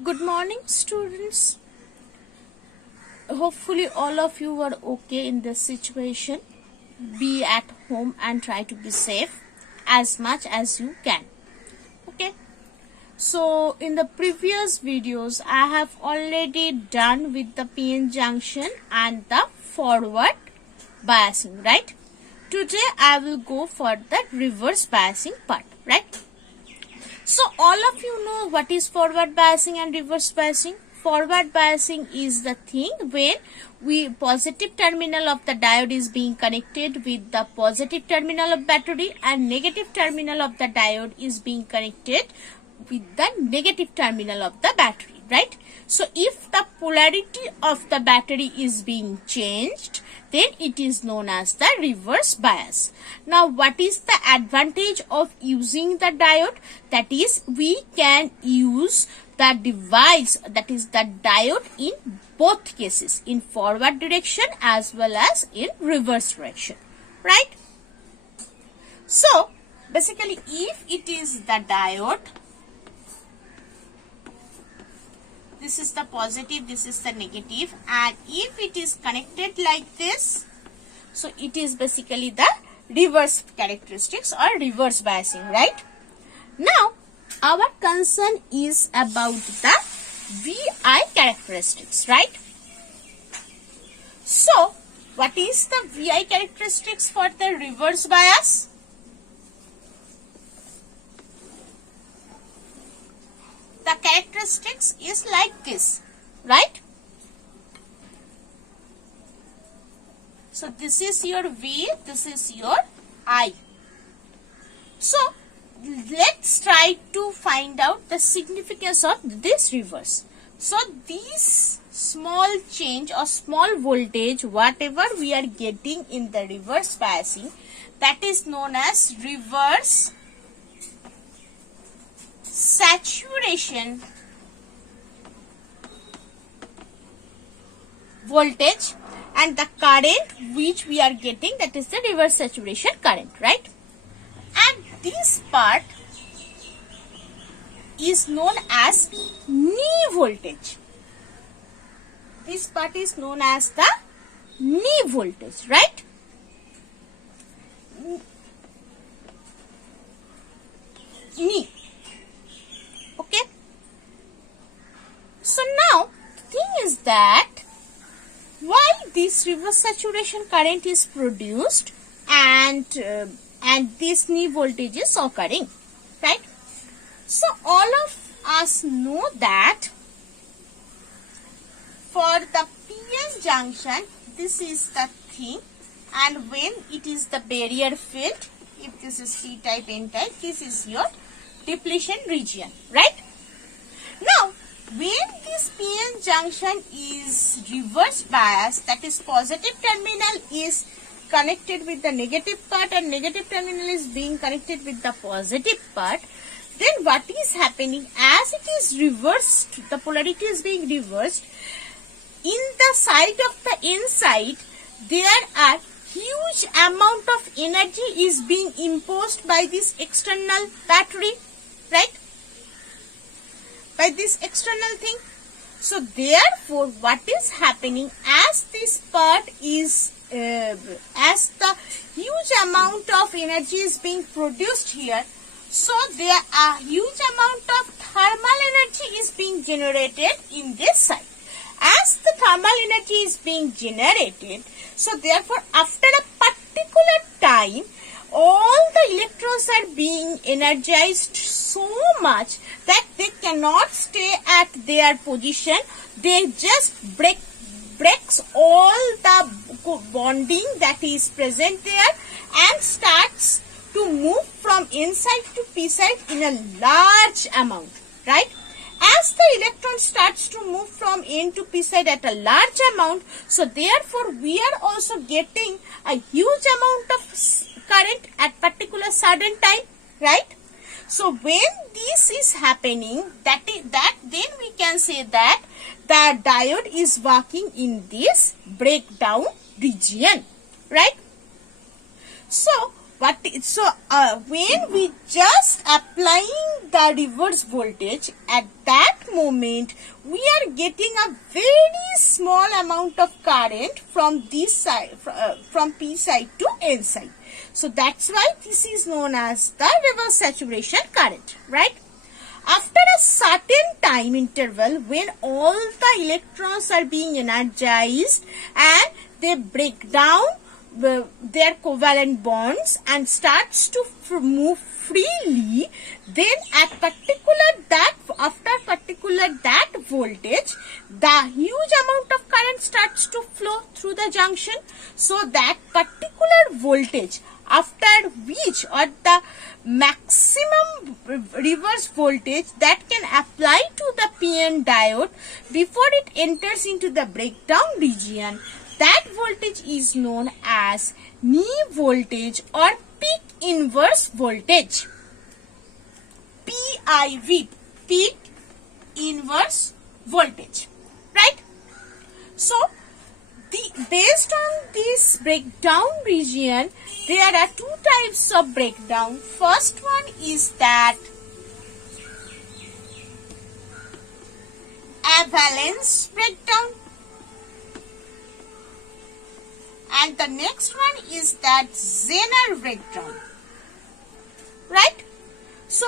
Good morning, students. Hopefully, all of you are okay in this situation. Be at home and try to be safe as much as you can. Okay. So, in the previous videos, I have already done with the PN junction and the forward biasing, right? Today, I will go for the reverse biasing part, right? So all of you know what is forward biasing and reverse biasing. Forward biasing is the thing when positive terminal of the diode is being connected with the positive terminal of battery and negative terminal of the diode is being connected with the negative terminal of the battery, right? So if the polarity of the battery is being changed, then it is known as the reverse bias. Now, what is the advantage of using the diode? That is, we can use the device, that is the diode, in both cases, in forward direction as well as in reverse direction, right? So, basically, if it is the diode, this is the positive, this is the negative, and if it is connected like this, so it is basically the reverse characteristics or reverse biasing, right? Now, our concern is about the VI characteristics, right? So, what is the VI characteristics for the reverse bias? The characteristics is like this, right? So this is your V, this is your I. So let's try to find out the significance of this reverse. So this small change or small voltage, whatever we are getting in the reverse biasing, that is known as reverse saturation voltage, and the current which we are getting, that is the reverse saturation current, right? And this part is known as knee voltage. This part is known as the knee voltage, right? Knee. Okay. So now the thing is that while this reverse saturation current is produced and this knee voltage is occurring, right? So all of us know that for the PN junction, this is the thing, and when it is the barrier field, if this is P type, N type, this is your depletion region, right? Now, when this PN junction is reverse biased, that is positive terminal is connected with the negative part and negative terminal is being connected with the positive part, then what is happening, as it is reversed, the polarity is being reversed, in the side of the inside, there are huge amount of energy is being imposed by this external battery, right? By this external thing. So therefore, what is happening, as this part is, as the huge amount of energy is being produced here, so there are huge amount of thermal energy is being generated in this side. As the thermal energy is being generated, so therefore after a particular time, all the electrons are being energized so much that they cannot stay at their position. They just breaks all the bonding that is present there and starts to move from inside to p side in a large amount, right? As the electron starts to move from N to P side at a large amount, so therefore we are also getting a huge amount of current at particular certain time, right? So when this is happening, then we can say that the diode is working in this breakdown region, right? So when we just applying the reverse voltage, at that moment we are getting a very small amount of current from this side, from P side to N side. So that's why this is known as the reverse saturation current, right? After a certain time interval, when all the electrons are being energized and they break down their covalent bonds and starts to move freely, then after particular that voltage, the huge amount of current starts to flow through the junction. So that particular voltage, after which, or the maximum reverse voltage that can apply to the PN diode before it enters into the breakdown region, that voltage is known as knee voltage or peak inverse voltage. PIV, peak inverse voltage, right? So based on this breakdown region, there are two types of breakdown. First one is that valence breakdown, and the next one is that Zener breakdown, right? So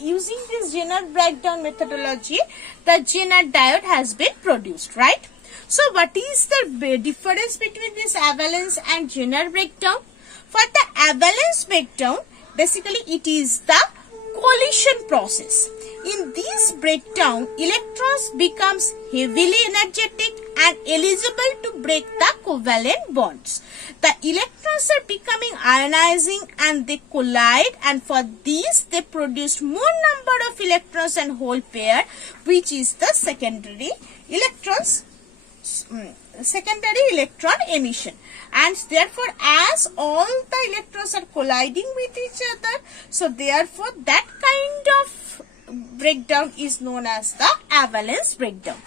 using this Zener breakdown methodology, the Zener diode has been produced, right? So what is the difference between this valence and Zener breakdown? For the valence breakdown, basically it is the collision process. In this breakdown, electrons becomes heavily energetic and eligible to break the covalent bonds. The electrons are becoming ionizing and they collide, and for this they produce more number of electrons and hole pair, which is the secondary electron emission. And therefore, as all the electrons are colliding with each other, so therefore that kind of breakdown is known as the valence breakdown.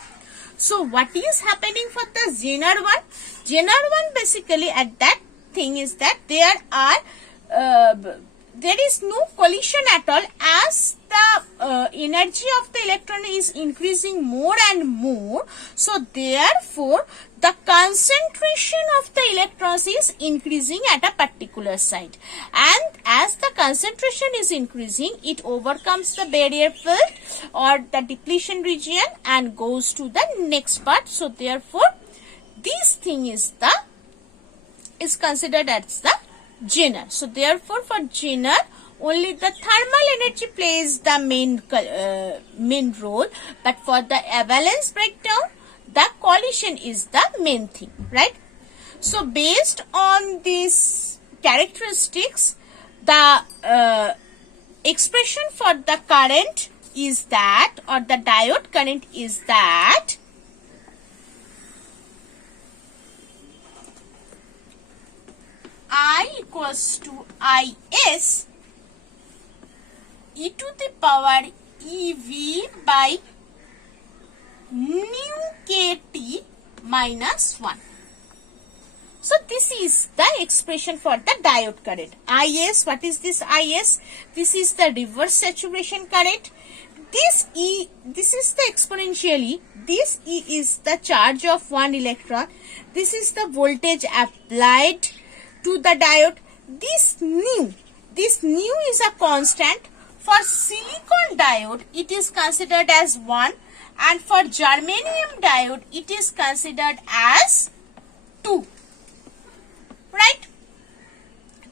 So what is happening for the Zener one? Zener one, basically at that thing is that there is no collision at all, as the energy of the electron is increasing more and more. So therefore the concentration of the electrons is increasing at a particular site, and as the concentration is increasing, it overcomes the barrier field or the depletion region and goes to the next part. So therefore this thing is considered as the Zener. So therefore for Zener, only the thermal energy plays the main role, but for the valence breakdown, the collision is the main thing, right? So based on these characteristics, the expression for the current is that, or the diode current is that, I equals to Is e to the power EV by nu kT minus 1. So this is the expression for the diode current. Is, what is this Is? This is the reverse saturation current. This E, this is the exponentially. This E is the charge of one electron. This is the voltage applied to the diode. This nu is a constant. For silicon diode, it is considered as 1, and for germanium diode, it is considered as 2. Right?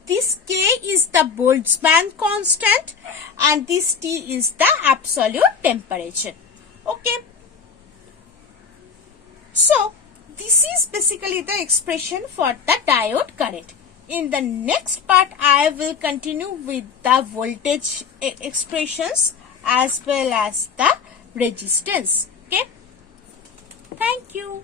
This K is the Boltzmann constant, and this T is the absolute temperature. Okay. So this is basically the expression for the diode current. In the next part, I will continue with the voltage expressions as well as the resistance. Okay. Thank you.